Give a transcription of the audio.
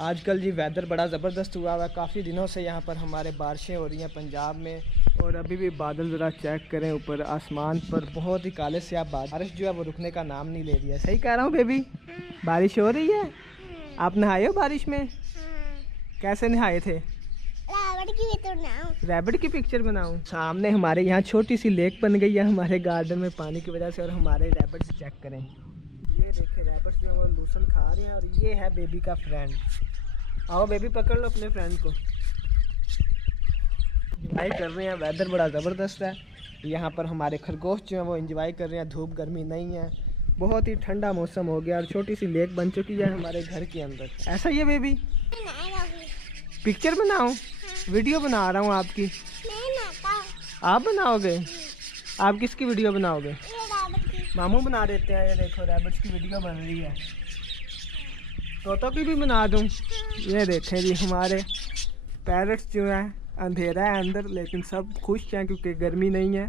आजकल जी वेदर बड़ा ज़बरदस्त हुआ है। काफ़ी दिनों से यहाँ पर हमारे बारिशें हो रही हैं पंजाब में। और अभी भी बादल ज़रा चेक करें, ऊपर आसमान पर बहुत ही काले से आप बारिश जो है वो रुकने का नाम नहीं ले रही है। सही कह रहा हूँ बेबी? बारिश हो रही है। आप नहाए हो बारिश में? कैसे नहाए थे? रैबिट की पिक्चर बनाऊं? सामने हमारे यहाँ छोटी सी लेक बन गई है हमारे गार्डन में पानी की वजह से। और हमारे रैबिट्स चेक करें, ये देखे रैबिट्स जो है वो लूसन खा रहे हैं। और ये है बेबी का फ्रेंड। आओ बेबी, पकड़ लो अपने फ्रेंड को। इंजॉय कर रहे हैं, वेदर बड़ा ज़बरदस्त है यहाँ पर। हमारे खरगोश जो है वो इंजॉय कर रहे हैं, धूप गर्मी नहीं है, बहुत ही ठंडा मौसम हो गया। और छोटी सी लेक बन चुकी है हमारे घर के अंदर। ऐसा ही है बेबी? पिक्चर बनाऊं? वीडियो बना रहा हूँ आपकी। आप बनाओगे? आप किसकी वीडियो बनाओगे? मामू बना देते हैं। ये देखो रैबिट्स की वीडियो बन रही है। तोतों की भी बना दूं? ये देखें जी हमारे पैरट्स जो है, अंधेरा है अंदर लेकिन सब खुश हैं क्योंकि गर्मी नहीं है।